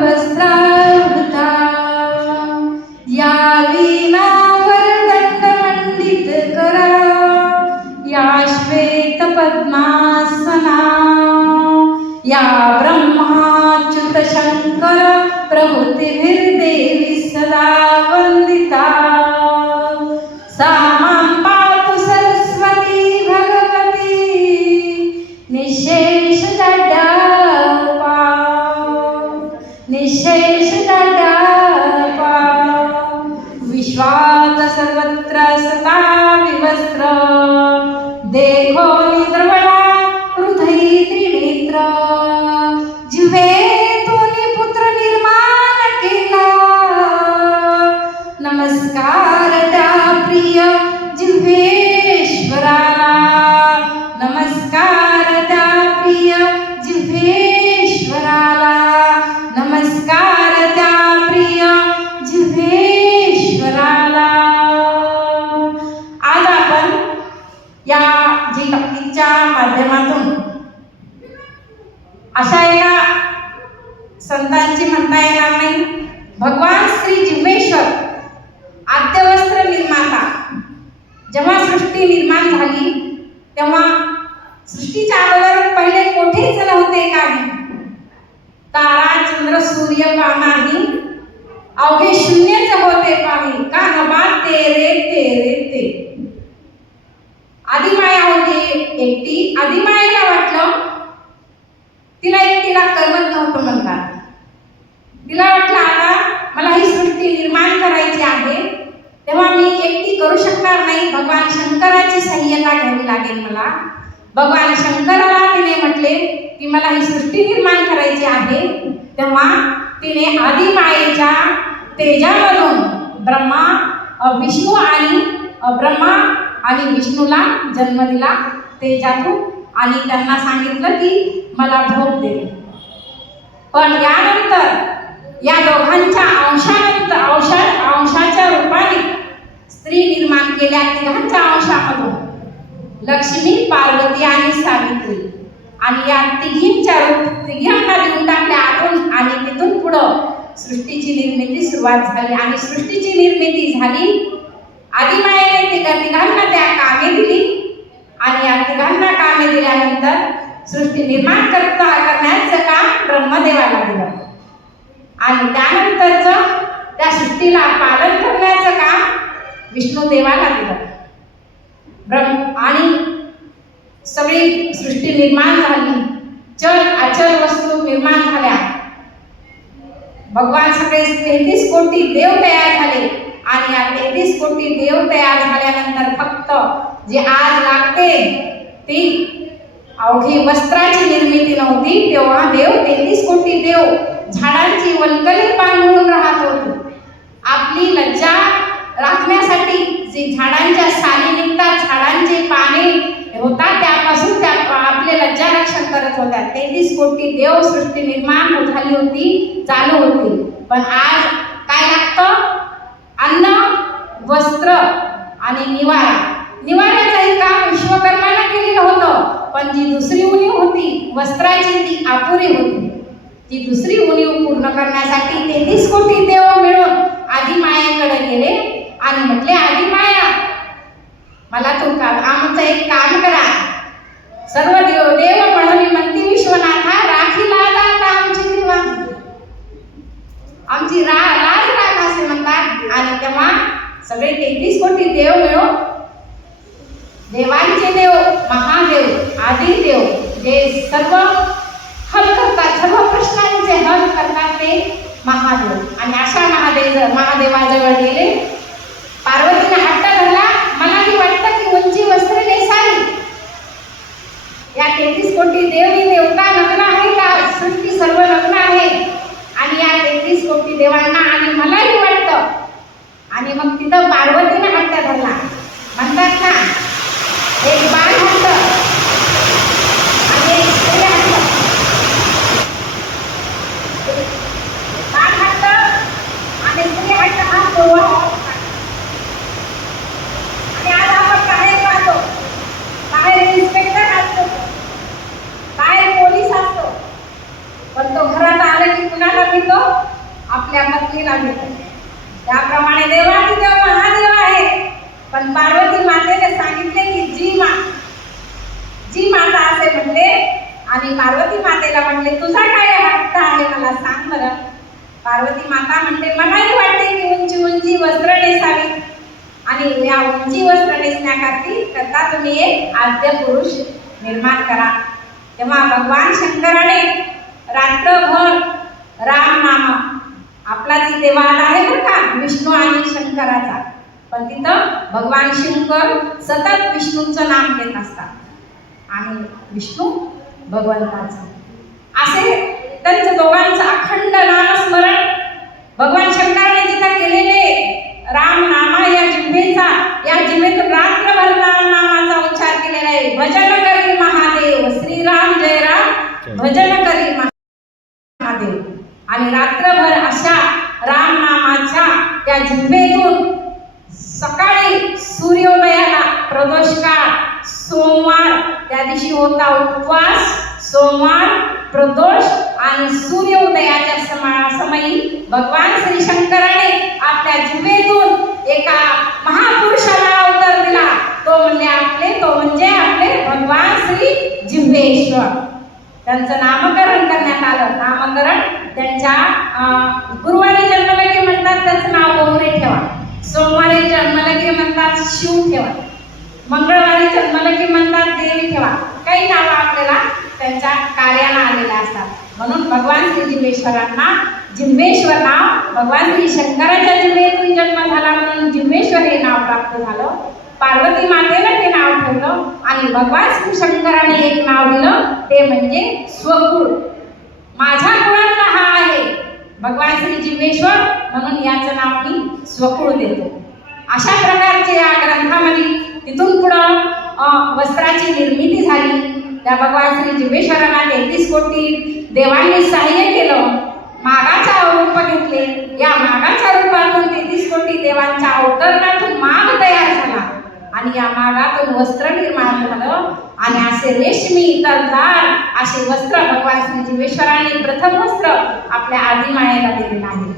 nuestra जिव्हेतून पुत्र निर्माण केला. नमस्कार त्या प्रिय जिव्हेश्वराला नमस्कार त्या प्रिय जिव्हेश्वराला. नमस्कार त्या प्रिय जिव्हेश्वराला. आज आपण या जी भक्तीच्या माध्यमातून अशा एका म्हणता येणार नाही भगवान श्री जिव्हेश्वर आद्यवस्त्र निर्माता. जेव्हा सृष्टी निर्माण झाली तेव्हा सृष्टीच्या अगोदर पहिले कोठेच नव्हते काही? तारा चंद्र सूर्य नाही अवघे शून्यच होते पाणी का नबा तेरे तेरे ते आदिमाया होती एकटी आदिमाया वाटलं तिला एकटीला करमत नव्हतं म्हणतात तिला वाटलं आता मला ही सृष्टी निर्माण करायची आहे तेव्हा मी एकटी करू शकणार नाही भगवान शंकराची सहाय्यता घ्यावी लागेल मला. भगवान शंकराला तिने म्हटले की मला ही सृष्टी निर्माण करायची आहे. तेव्हा तिने आदिमायेच्या तेजामधून ब्रह्मा विष्णू आणि ब्रह्मा आणि विष्णूला जन्म दिला तेजातून. आणि त्यांना सांगितलं की मला भोग दे. पण यानंतर या दोघांच्या अंशानंतर अंशा अंशाच्या रूपाने स्त्री निर्माण केल्या तिघांच्या अंशामधून लक्ष्मी पार्वती आणि सावित्री. आणि या तिघींच्या रूप तिघांना देऊन टाकल्या आतून आणि तिथून पुढं सृष्टीची निर्मिती सुरुवात झाली. आणि सृष्टीची निर्मिती झाली. आदिमायेने तिघा तिघांना त्या कामे दिली. आणि या तिघांना कामे दिल्यानंतर सृष्टी निर्माण करता करण्याचं काम ब्रह्मदेवाला दिलं. आणि त्यानंतरचं त्या सृष्टीला पालन करण्याचं काम विष्णुदेवाला दिलं. आणि सगळी सृष्टी निर्माण झाली. चल अचल वस्तू निर्माण झाल्या. भगवान सगळे तेहतीस कोटी देव तयार झाले आणि या तेहतीस कोटी देव तयार झाल्यानंतर फक्त जे आज लागते ती अवघी वस्त्राची निर्मिती नव्हती तेव्हा देव तेहतीस कोटी देव झाडांची वल्कली पांघरून राहत होती. आपली लज्जा राखण्यासाठी जे झाडांच्या साली निघतात झाडांचे पाने होतात त्यापासून त्या आपले लज्जारक्षण करत होत्या. तेवीस कोटी देव सृष्टी निर्माण हो झाली होती चालू होती. पण आज काय लागतं? अन्न वस्त्र आणि निवारा. निवाऱ्याचंही काम विश्वकर्माला केलेलं होतं पण जी दुसरी उणीव होती वस्त्राची ती अपुरी होती. ती दुसरी उणीव पूर्ण करण्यासाठी तेहतीस कोटी देव मिळून आधी मायाकडे गेले. आणि म्हटले आधी माया मला तू का आमचं एक काम करा. सर्व देव देव म्हणून म्हणती विश्वनाथा राखी लाज आता आमची देवा आमची रा लाज राख असे म्हणतात. आणि तेव्हा सगळे तेहतीस कोटी देव मिळून देवांचे देव महादेव आदी देव जे सर्व हल करतात सर्व प्रश्नांचे हल करतात ते महादेव. आणि अशा महादेव महादेवाजवळ गेले. पार्वतीने हट्ट धरला. मलाही वाटतं की उंची वस्त्र नेसावी. या तेहतीस कोटी देवी देवता लग्न आहे का? सृष्टी सर्व लग्न आहे. आणि या तेहतीस कोटी देवांना आणि मलाही वाटतं. आणि मग तिथं पार्वतीने हट्ट धरला. म्हणतात ना एक बाण हट्ट आणि एक स्त्री हट्ट बाण हट्ट आणि स्त्री हट्ट हा पूर्व आणि आज आपण बाहेर राहतो बाहेर इन्स्पेक्टर असतो बाहेर पोलीस असतो पण तो घरात आला की कुणाला मिळतो आपल्या पत्नीला मिळतो त्याप्रमाणे देवाधिदेव महादेव आहे पण पार्वती मातेने सांगितले की जी मा जी माता असे म्हणले आणि पार्वती मातेला म्हणले तुझा काय हक्क आहे? मला सांग बरं. पार्वती माता म्हणते मलाही वाटते की उंची उंची वस्त्र नेसावी आणि या उंची वस्त्र नेसण्याकरती करता तुम्ही एक आद्य पुरुष निर्माण करा. तेव्हा भगवान शंकराने रात्रभर राम नाम आपला इथे वाद आहे बरं का विष्णू आणि शंकराचा पण तिथं भगवान शंकर सतत विष्णूचं नाम घेत असतात. आणि विष्णू भगवंताचं. असे त्यांचं दोघांचं अखंड नामस्मरण भगवान शंकराने जिथं केलेले राम नामा या जिल्ह्याचा या जिल्ह्यातून रात्रभर राम नामाचा उच्चार केलेला आहे. भजन करी महादेव श्रीराम जय राम भजन करी महादेव. आणि रात्रभर अशा राम नामाच्या त्या जिल्ह्यातून सकाळी सूर्योदयाला प्रदोष काळ सोमवार त्या दिवशी होता उपवास सोमवार प्रदोष आणि सूर्योदयाच्या समा समयी भगवान श्री शंकराने आपल्या जिभेतून एका महापुरुषाला अवतार दिला. तो म्हणजे आपले तो म्हणजे आपले भगवान श्री जिव्हेश्वर त्यांचं नामकरण करण्यात आलं. नामकरण त्यांच्या गुरुवारी जन्मले की म्हणतात त्याचं नाव वगैरे ठेवा. सोमवारी जन्मलं की म्हणतात शिव ठेवा. मंगळवारी जन्मलं की म्हणतात देवी ठेवा. काही नावं आपल्याला त्यांच्या कार्याला आलेल्या असतात. म्हणून भगवान श्री जिम्मेश्वरांना जिम्मेश्वर नाव भगवान श्री शंकराच्या जिम्मेतून जन्म झाला म्हणून जिम्मेश्वर हे नाव प्राप्त झालं. पार्वती मातेनं ते नाव ठेवलं आणि भगवान श्री शंकराने एक नाव दिलं ते म्हणजे स्वकुळ माझ्या कुळातला हा आहे. भगवान श्री जिम्मेश्वर म्हणून याचं नाव मी स्वकुळ देतो. अशा प्रकारचे या ग्रंथामध्ये तिथून पुढं वस्त्राची निर्मिती झाली. त्या भगवान श्री जिम्मेश्वरांना तेहतीस कोटी देवांनी सहाय्य केलं. मागाचा रूप घेतले. या मागाच्या रूपातून तेहतीस कोटी देवांच्या अवतरणातून माग तयार आणि या मागातून वस्त्र निर्माण झालं. आणि असे रेशमी तरदार असे वस्त्र भगवान श्रीजीवेश्वराने प्रथम वस्त्र आपल्या आदिमायेला दिलेलं आहे.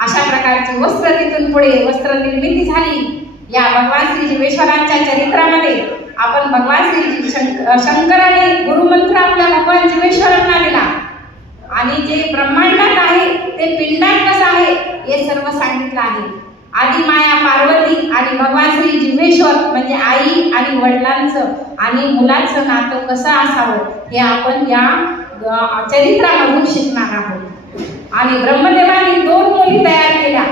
अशा प्रकारची वस्त्र तिथून पुढे वस्त्र निर्मिती झाली. या भगवान श्रीजीवेश्वरांच्या चरित्रामध्ये आपण भगवान श्री शंकराने गुरुमंत्र आपल्या भगवान जीवेश्वरांना दिला. आणि जे ब्रह्मांडात आहे ते पिंडात कसं आहे हे सर्व सांगितलं आहे. आदि माया पार्वती आणि भगवान श्री जिव्हेश्वर म्हणजे आई आणि वडिलांचं आणि मुलांचं नातं कसं असावं हे आपण या चरित्रामधून शिकणार आहोत. आणि ब्रह्मदेवाने दोन मुली तयार केल्या.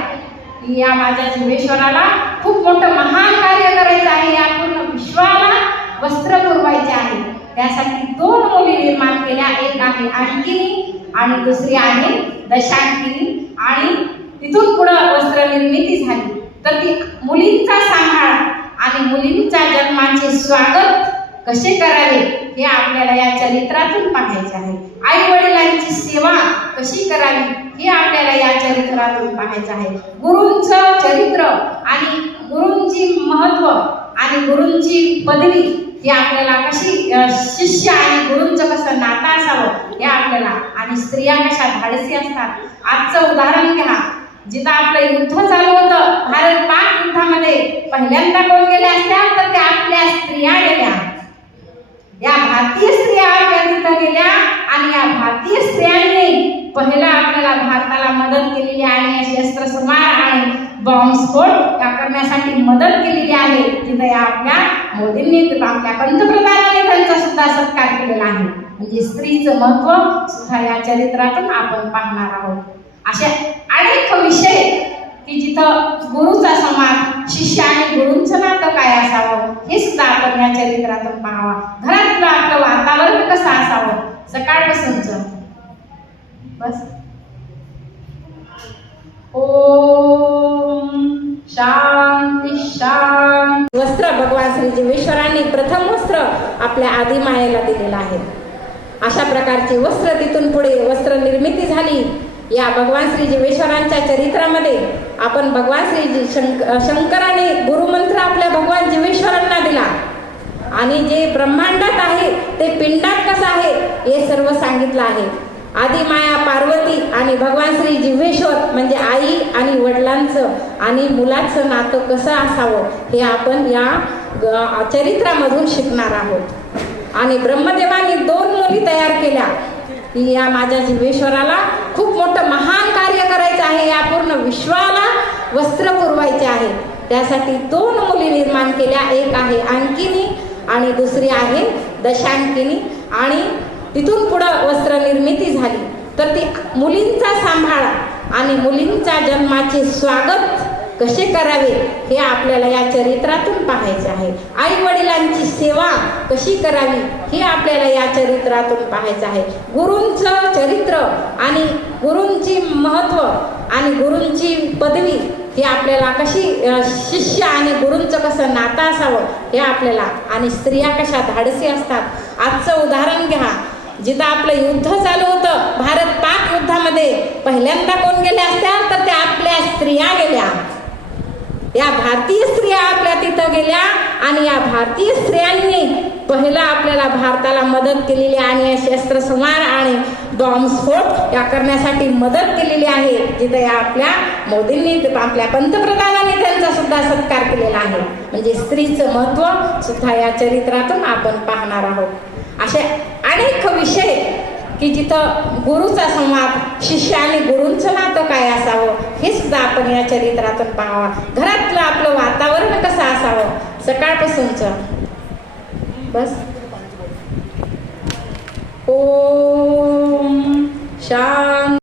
की या माझ्या जिव्हेश्वराला खूप मोठं महान कार्य करायचं आहे या पूर्ण विश्वाला वस्त्र पुरवायचे आहे. त्यासाठी दोन मुली निर्माण केल्या. एक आहे आणखीनी आणि दुसरी आहे दशांकिनी आणि तिथून पुढं वस्त्र निर्मिती झाली. तर ती मुलींचा सांभाळ आणि मुलींच्या जन्माचे स्वागत कसे करावे हे आपल्याला या चरित्रातून पाहायचे आहे. आई वडिलांची सेवा कशी करावी हे आपल्याला या चरित्रातून पाहायचं आहे. गुरूंचं चरित्र आणि गुरूंची महत्त्व आणि गुरूंची पदवी ही आपल्याला कशी शिष्य आणि गुरूंचं कसं नातं असावं हे आपल्याला आणि स्त्रिया कशा धाडसी असतात. आजचं उदाहरण घ्या. जिथं आपलं युद्ध चालू होतं भारत पाक युद्धामध्ये पहिल्यांदा कोण गेल्या असत्या तर त्या आपल्या स्त्रिया गेल्या. या भारतीय स्त्रिया आपल्या तिथं गेल्या आणि या भारतीय स्त्रियांनी पहिला आपल्याला भारताला मदत केलेली आहे. या शस्त्रसंहार आणि बॉम्बस्फोट या करण्यासाठी मदत केलेली आहे. तिथं या आपल्या मोदींनी आपल्या पंतप्रधानांनी त्यांचा सुद्धा सत्कार केलेला आहे. म्हणजे स्त्रीचं महत्त्व सुद्धा या चरित्रातून आपण पाहणार आहोत. अशा अनेक विषय की जिथं गुरुचा समाज शिष्य आणि गुरूंचं नातं काय असावं हे सुद्धा आपण या चरित्रातून पाहावा. घरातलं आपलं वातावरण कसं असावं? सकाळपासूनच. बस. ओम शांती शांती. वस्त्र भगवान श्री जीवेश्वरांनी प्रथम वस्त्र आपल्या आदिमायेला दिलेलं आहे. अशा प्रकारची वस्त्र तिथून पुढे वस्त्र निर्मिती झाली. या भगवान श्री जीवेश्वरांच्या चरित्रामध्ये आपण भगवान श्री जी- शंक शंकराने गुरुमंत्र आपल्या भगवान जीवेश्वरांना दिला. आणि जे ब्रह्मांडात आहे ते पिंडात कसं आहे हे सर्व सांगितलं आहे. आदिमाया पार्वती आणि भगवान श्री जिव्हेश्वर म्हणजे आई आणि वडिलांचं आणि मुलाचं नातं कसं असावं हे आपण या चरित्रामधून शिकणार आहोत. आणि ब्रह्मदेवाने दोन मुली तयार केल्या. या माझ्या जिव्हेश्वराला खूप मोठं महान कार्य करायचं आहे या पूर्ण विश्वाला वस्त्र पुरवायचे आहे. त्यासाठी दोन मुली निर्माण केल्या. एक आहे अंकिनी आणि दुसरी आहे दशांकिनी. आणि तिथून पुढं वस्त्र निर्मिती झाली. तर ती मुलींचा सांभाळ आणि मुलींच्या जन्माचे स्वागत कसे करावे हे आपल्याला या चरित्रातून पाहायचे आहे. आई वडिलांची सेवा कशी करावी हे आपल्याला या चरित्रातून पाहायचं आहे. गुरूंचं चरित्र आणि गुरूंची महत्त्व आणि गुरूंची पदवी ही आपल्याला कशी शिष्य आणि गुरूंचं कसं नातं असावं हे आपल्याला आणि स्त्रिया कशा धाडसी असतात आजचं उदाहरण घ्या. जिथं आपलं युद्ध चालू होतं भारत पाक युद्धामध्ये पहिल्यांदा कोण गेल्या असत्या तर त्या आपल्या स्त्रिया गेल्या. या भारतीय स्त्रिया आपल्या तिथं गेल्या आणि या भारतीय स्त्रियांनी पहिला आपल्याला भारताला मदत केलेली आणि या शस्त्रसंहार आणि बॉम्बस्फोट या करण्यासाठी मदत केलेली आहे. जिथे या आपल्या मोदींनी आपल्या पंतप्रधानांनी त्यांचा सुद्धा सत्कार केलेला आहे. म्हणजे स्त्रीचं महत्त्व सुद्धा या चरित्रातून आपण पाहणार आहोत. असे अनेक विषय की जिथं गुरुचा संवाद शिष्य आणि गुरूंचं नातं काय असावं हे सुद्धा आपण या चरित्रातून पाहावं. घरातलं आपलं वातावरण कसं असावं? सकाळपासूनचं बस ओम शांत